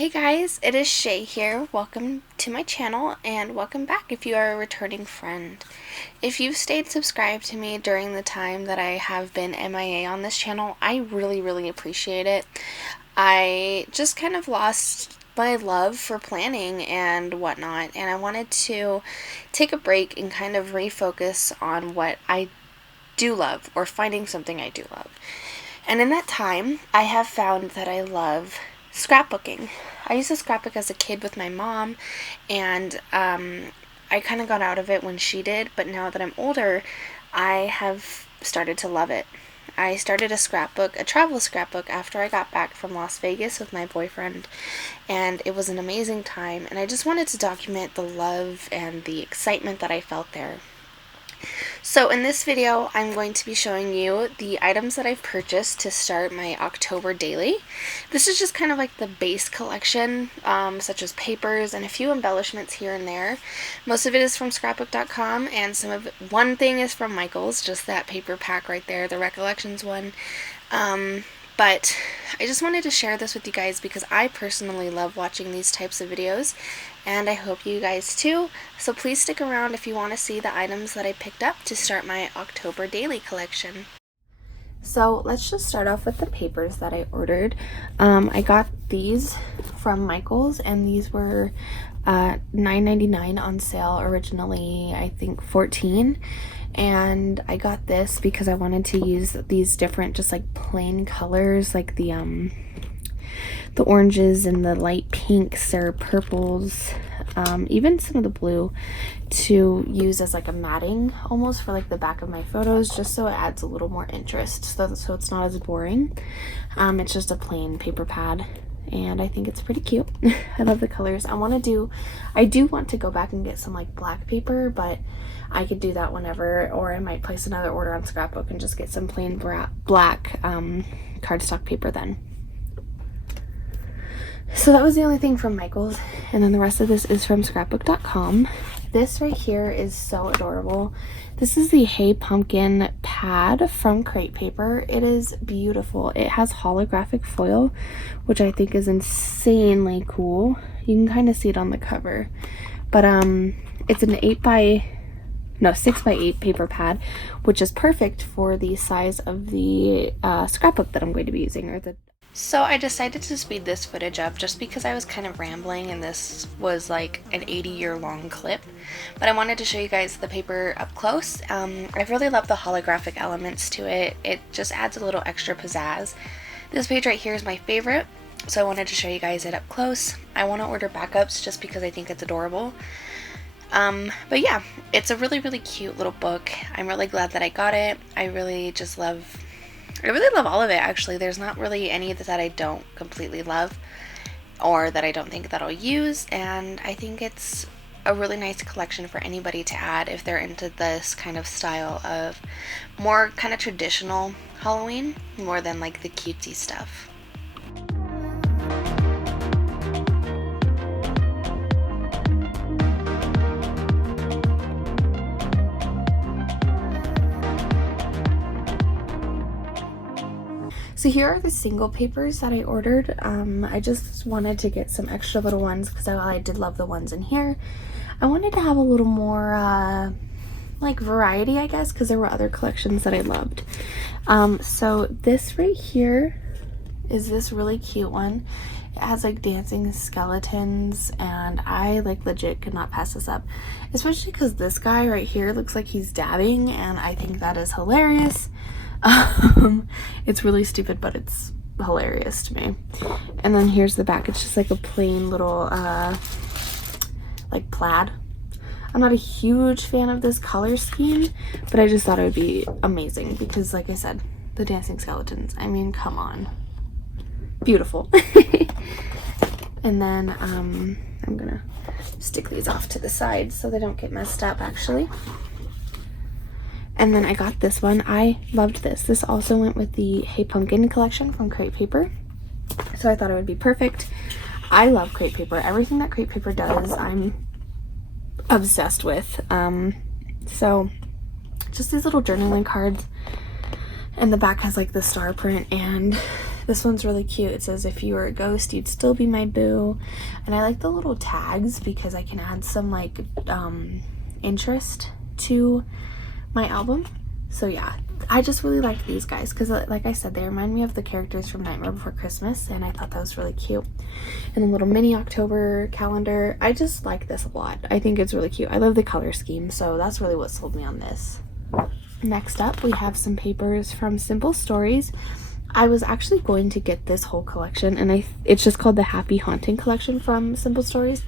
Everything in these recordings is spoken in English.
Hey guys, it is Shay here. Welcome to my channel and welcome back if you are a returning friend. If you've stayed subscribed to me during the time that I have been MIA on this channel, I really appreciate it. I just kind of lost my love for planning and whatnot, and I wanted to take a break and kind of refocus on what I do love, or finding something I do love. And in that time, I have found that I love scrapbooking. I used to scrapbook as a kid with my mom, and I kind of got out of it when she did, but now that I'm older, I have started to love it. I started a travel scrapbook after I got back from Las Vegas with my boyfriend, and it was an amazing time, and I just wanted to document the love and the excitement that I felt there. So in this video, I'm going to be showing you the items that I've purchased to start my October daily. This is just kind of like the base collection, such as papers and a few embellishments here and there. Most of it is from scrapbook.com, and one thing is from Michael's, just that paper pack right there, the Recollections one. But I just wanted to share this with you guys because I personally love watching these types of videos, and I hope you guys too. So please stick around if you want to see the items that I picked up to start my October daily collection. So let's just start off with the papers that I ordered. I got these from Michael's, and these were $9.99 on sale, originally I think $14. And I got this because I wanted to use these different just like plain colors, like the oranges and the light pinks or purples, even some of the blue, to use as like a matting almost for like the back of my photos, just so it adds a little more interest, so it's not as boring. It's just a plain paper pad, and I think it's pretty cute. I love the colors. I do want to go back and get some like black paper, but I could do that whenever, or I might place another order on Scrapbook and just get some plain black cardstock paper then. So that was the only thing from Michael's, and then the rest of this is from scrapbook.com. This right here is so adorable. This is the Hey Pumpkin pad from Crate Paper. It is beautiful. It has holographic foil, which I think is insanely cool. You can kind of see it on the cover, but it's an 6x8 paper pad, which is perfect for the size of the scrapbook that I'm going to be using, So I decided to speed this footage up just because I was kind of rambling and this was like an 80-year long clip, but I wanted to show you guys the paper up close. I really love the holographic elements to it. It just adds a little extra pizzazz. This page right here is my favorite, so I wanted to show you guys it up close. I want to order backups just because I think it's adorable. But yeah, it's a really cute little book. I'm really glad that I got it. I really love all of it, actually. There's not really any that I don't completely love or that I don't think that I'll use, and I think it's a really nice collection for anybody to add if they're into this kind of style of more kind of traditional Halloween, more than like the cutesy stuff. So here are the single papers that I ordered. I just wanted to get some extra little ones because I did love the ones in here. I wanted to have a little more like variety, I guess, because there were other collections that I loved. So this right here is this really cute one. It has like dancing skeletons, and I like legit could not pass this up, especially because this guy right here looks like he's dabbing, and I think that is hilarious. It's really stupid, but it's hilarious to me. And then here's the back. It's just like a plain little like plaid. I'm not a huge fan of this color scheme, but I just thought it would be amazing because, like I said, the dancing skeletons, I mean, come on, beautiful. And then I'm gonna stick these off to the side so they don't get messed up, actually. And then I got this one. I loved this. This also went with the Hey Pumpkin collection from Crate Paper, so I thought it would be perfect. I love Crate Paper. Everything that Crate Paper does, I'm obsessed with. So just these little journaling cards, and the back has like the star print and This one's really cute. It says, if you were a ghost, you'd still be my boo. And I like the little tags because I can add some like interest to my album. So yeah, I just really like these guys because like I said, they remind me of the characters from Nightmare Before Christmas, and I thought that was really cute. And the little mini October calendar, I just like this a lot. I think it's really cute. I love the color scheme, so that's really what sold me on this. Next up, we have some papers from Simple Stories. I was actually going to get this whole collection, and it's just called the Happy Haunting collection from Simple Stories,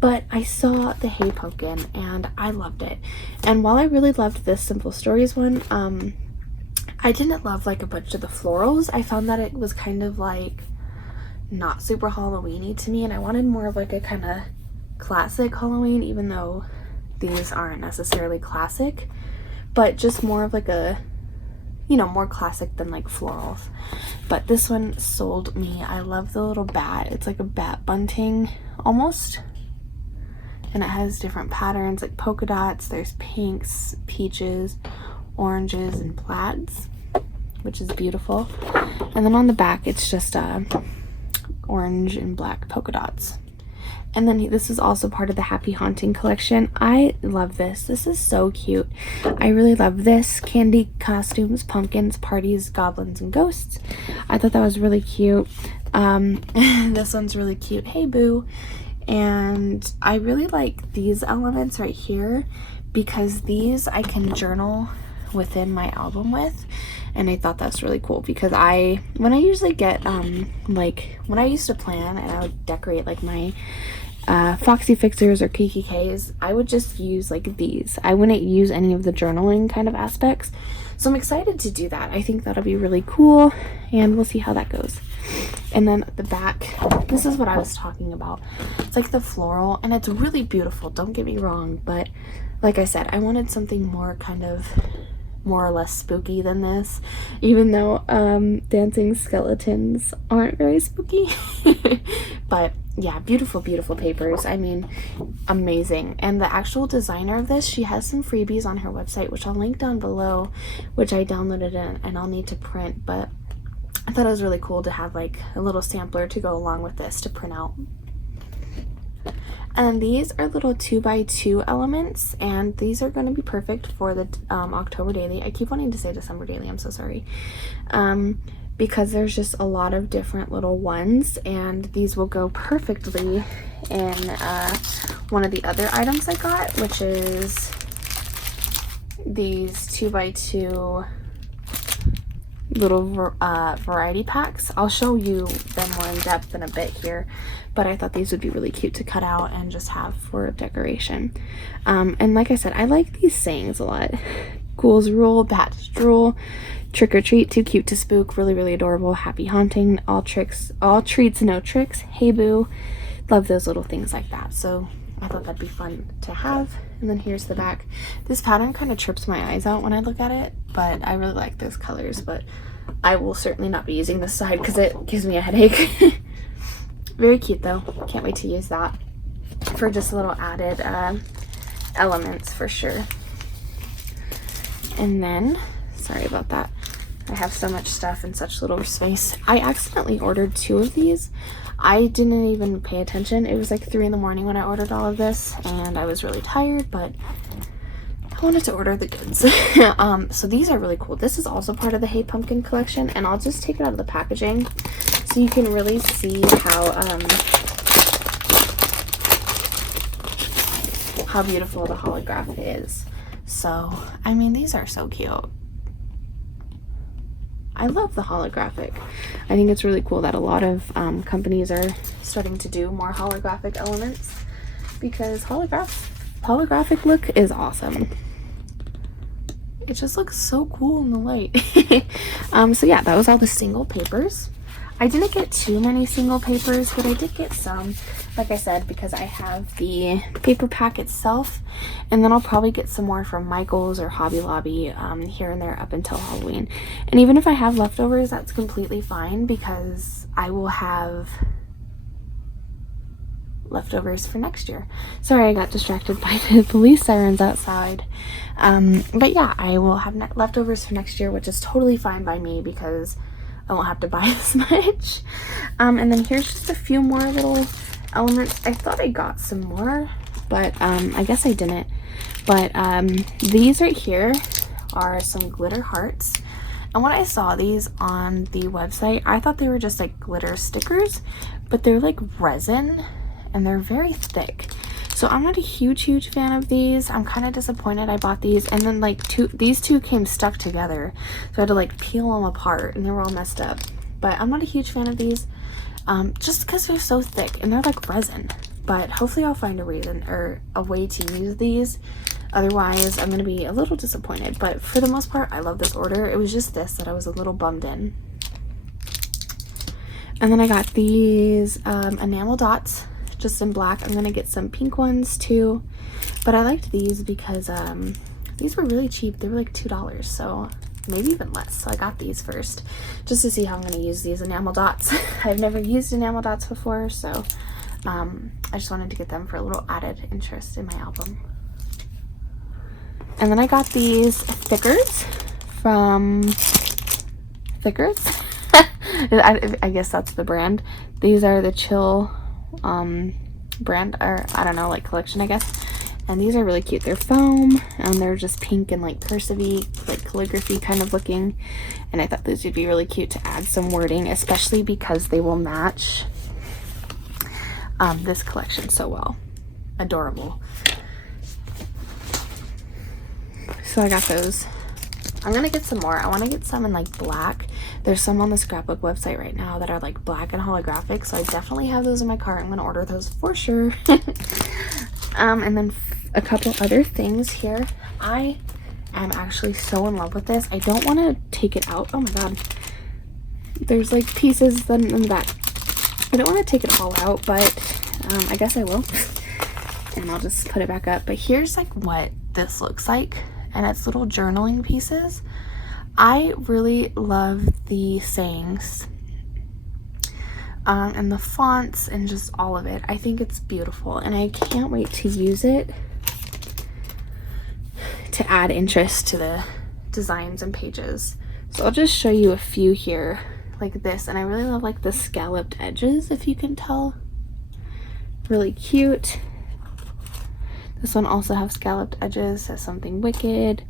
but I saw the Hey Pumpkin and I loved it. And while I really loved this Simple Stories one, I didn't love like a bunch of the florals. I found that it was kind of like not super Halloween-y to me, and I wanted more of like a kind of classic Halloween, even though these aren't necessarily classic, but just more of like a, you know, more classic than like florals. But this one sold me. I love the little bat. It's like a bat bunting almost, and it has different patterns like polka dots. There's pinks, peaches, oranges, and plaids, which is beautiful. And then on the back it's just orange and black polka dots. And then this is also part of the Happy Haunting collection. I love this. This is so cute. I really love this. Candy, costumes, pumpkins, parties, goblins, and ghosts. I thought that was really cute. This one's really cute. Hey Boo. And I really like these elements right here because these I can journal within my album with, and I thought that's really cool because when I usually get like when I used to plan and I would decorate like my Foxy Fixers or Kiki K's, I would just use like these. I wouldn't use any of the journaling kind of aspects, so I'm excited to do that. I think that'll be really cool, and we'll see how that goes. And then at the back, this is what I was talking about. It's like the floral, and it's really beautiful, don't get me wrong, but like I said, I wanted something more kind of more or less spooky than this, even though dancing skeletons aren't very spooky. But yeah, beautiful papers. I mean, amazing. And the actual designer of this, she has some freebies on her website, which I'll link down below, which I downloaded and I'll need to print, but I thought it was really cool to have like a little sampler to go along with this to print out. And these are little 2x2 elements, and these are going to be perfect for the October daily. I keep wanting to say December daily, I'm so sorry. Because there's just a lot of different little ones, and these will go perfectly in one of the other items I got, which is these 2x2 little variety packs. I'll show you them more in depth in a bit here, but I thought these would be really cute to cut out and just have for decoration. And like I said, I like these sayings a lot. Ghouls rule, bats drool, trick or treat, too cute to spook, really adorable, happy haunting, all treats, no tricks, hey boo. Love those little things like that. So I thought that'd be fun to have. And then here's the back. This pattern kind of trips my eyes out when I look at it, but I really like those colors. But I will certainly not be using this side because it gives me a headache. Very cute though. Can't wait to use that for just a little added elements for sure. And then, sorry about that, I have so much stuff in such little space. I accidentally ordered 2 of these. I didn't even pay attention. It was like 3 in the morning when I ordered all of this, and I was really tired, but I wanted to order the goods. So these are really cool. This is also part of the Hey Pumpkin collection, and I'll just take it out of the packaging so you can really see how beautiful the holograph is. So, I mean, these are so cute. I love the holographic. I think it's really cool that a lot of companies are starting to do more holographic elements because holographic look is awesome. It just looks so cool in the light. So yeah, that was all the single papers. I didn't get too many single papers, but I did get some, like I said, because I have the paper pack itself, and then I'll probably get some more from Michael's or Hobby Lobby here and there up until Halloween. And even if I have leftovers, that's completely fine because I will have leftovers for next year. Sorry, I got distracted by the police sirens outside. But yeah, I will have leftovers for next year, which is totally fine by me because I won't have to buy as much. And then here's just a few more little elements. I thought I got some more, but I guess I didn't. But these right here are some glitter hearts. And when I saw these on the website, I thought they were just like glitter stickers, but they're like resin and they're very thick. So I'm not a huge fan of these. I'm kind of disappointed I bought these, and then like these two came stuck together, so I had to like peel them apart and they were all messed up. But I'm not a huge fan of these, just because they're so thick and they're like resin. But hopefully I'll find a reason or a way to use these. Otherwise, I'm going to be a little disappointed. But for the most part, I love this order. It was just this that I was a little bummed in. And then I got these enamel dots, just in black. I'm going to get some pink ones too. But I liked these because these were really cheap. They were like $2, so maybe even less. So I got these first just to see how I'm going to use these enamel dots. I've never used enamel dots before, so I just wanted to get them for a little added interest in my album. And then I got these thickers from Thickers. I guess that's the brand. These are the Chill brand, or I don't know, like collection, I guess. And these are really cute. They're foam and they're just pink and like cursive-y, like calligraphy kind of looking. And I thought these would be really cute to add some wording, especially because they will match this collection so well. Adorable. So I got those. I'm gonna get some more. I want to get some in like black. There's some on the Scrapbook website right now that are like black and holographic, so I definitely have those in my cart. I'm gonna order those for sure. And then a couple other things here. I am actually so in love with this. I don't want to take it out. Oh my god, there's like pieces in the back. I don't want to take it all out, but I guess I will. And I'll just put it back up. But here's like what this looks like, and it's little journaling pieces. I really love the sayings and the fonts and just all of it. I think it's beautiful, and I can't wait to use it to add interest to the designs and pages. So I'll just show you a few here like this, and I really love like the scalloped edges, if you can tell. Really cute. This one also has scalloped edges, says something wicked.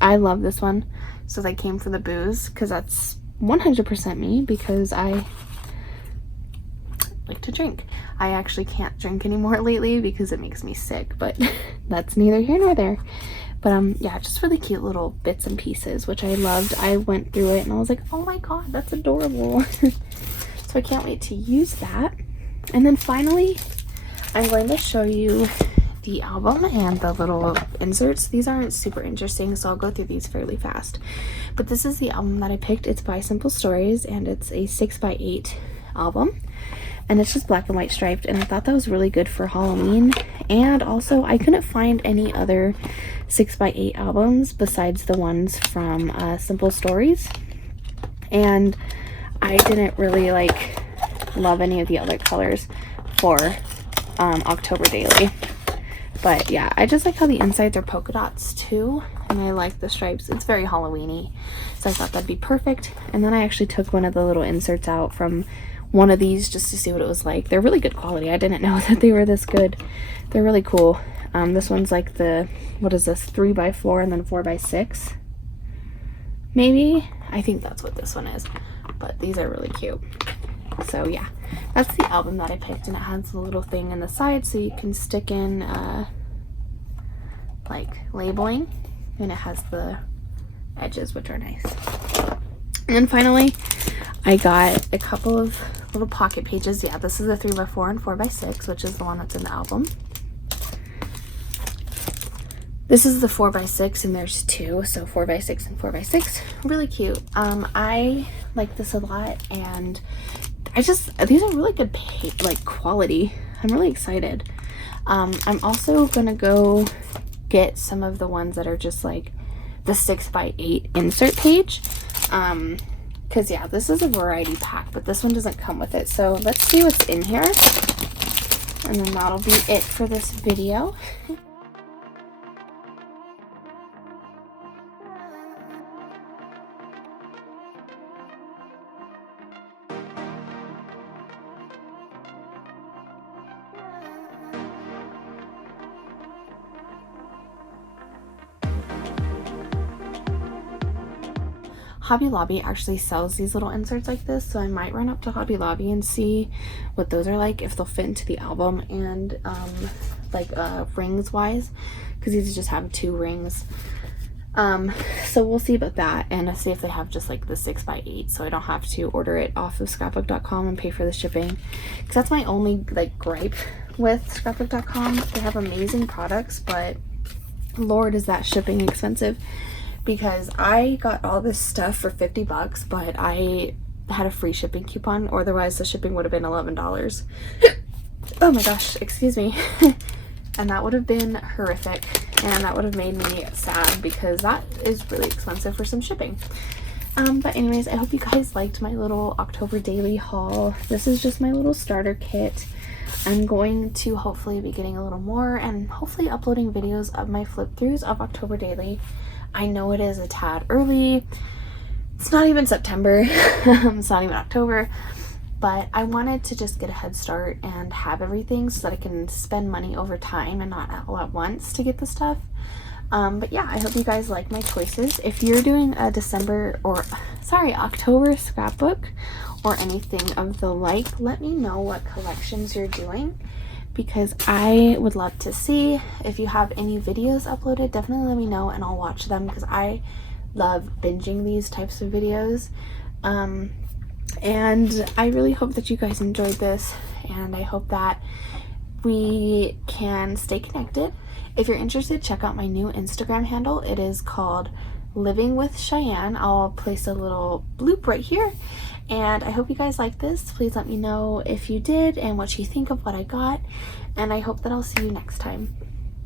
I love this one. So they came for the booze, because that's 100% me, because I like to drink. I actually can't drink anymore lately because it makes me sick, but that's neither here nor there. But yeah, just really cute little bits and pieces, which I loved. I went through it and I was like, oh my god, that's adorable. So I can't wait to use that. And then finally, I'm going to show you the album and the little inserts. These aren't super interesting, so I'll go through these fairly fast. But this is the album that I picked. It's by Simple Stories, and it's a 6x8 album. And it's just black and white striped, and I thought that was really good for Halloween. And also, I couldn't find any other 6x8 albums besides the ones from Simple Stories. And I didn't really love any of the other colors for October Daily. But yeah, I just like how the insides are polka dots too, and I like the stripes. It's very Halloween-y, so I thought that'd be perfect. And then I actually took one of the little inserts out from one of these just to see what it was like. They're really good quality. I didn't know that they were this good. They're really cool. This one's like the, what is this, 3x4 and then 4x6 maybe. I think that's what this one is, but these are really cute. So yeah, that's the album that I picked, and it has a little thing in the side so you can stick in like labeling, and it has the edges, which are nice. And then finally, I got a couple of little pocket pages. Yeah, this is the 3x4 and 4x6, which is the one that's in the album. This is the 4x6, and there's two, so 4x6 and 4x6. Really cute. I like this a lot, and these are really good quality. I'm really excited. I'm also gonna go get some of the ones that are just like the 6x8 insert page. Because yeah, this is a variety pack, but this one doesn't come with it. So let's see what's in here, and then that'll be it for this video. Hobby Lobby actually sells these little inserts like this, so I might run up to Hobby Lobby and see what those are like, if they'll fit into the album, and like rings wise, because these just have 2 rings. So we'll see about that, and see if they have just like the 6x8, so I don't have to order it off of scrapbook.com and pay for the shipping, because that's my only like gripe with scrapbook.com. They have amazing products, but Lord, is that shipping expensive, because I got all this stuff for 50 bucks, but I had a free shipping coupon, or otherwise the shipping would have been $11. Oh my gosh, excuse me. And that would have been horrific, and that would have made me sad, because that is really expensive for some shipping. But anyways, I hope you guys liked my little October daily haul. This is just my little starter kit. I'm going to hopefully be getting a little more, and hopefully uploading videos of my flip throughs of October daily. I know it is a tad early. It's not even September. It's not even October. But I wanted to just get a head start and have everything so that I can spend money over time and not all at once to get the stuff. But yeah, I hope you guys like my choices. If you're doing a October scrapbook or anything of the like, let me know what collections you're doing, because I would love to see. If you have any videos uploaded, definitely let me know and I'll watch them, because I love binging these types of videos. And I really hope that you guys enjoyed this, and I hope that we can stay connected. If you're interested, check out my new Instagram handle. It is called Living with Cheyenne. I'll place a little bloop right here. And I hope you guys like this. Please let me know if you did and what you think of what I got. And I hope that I'll see you next time.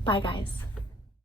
Bye, guys.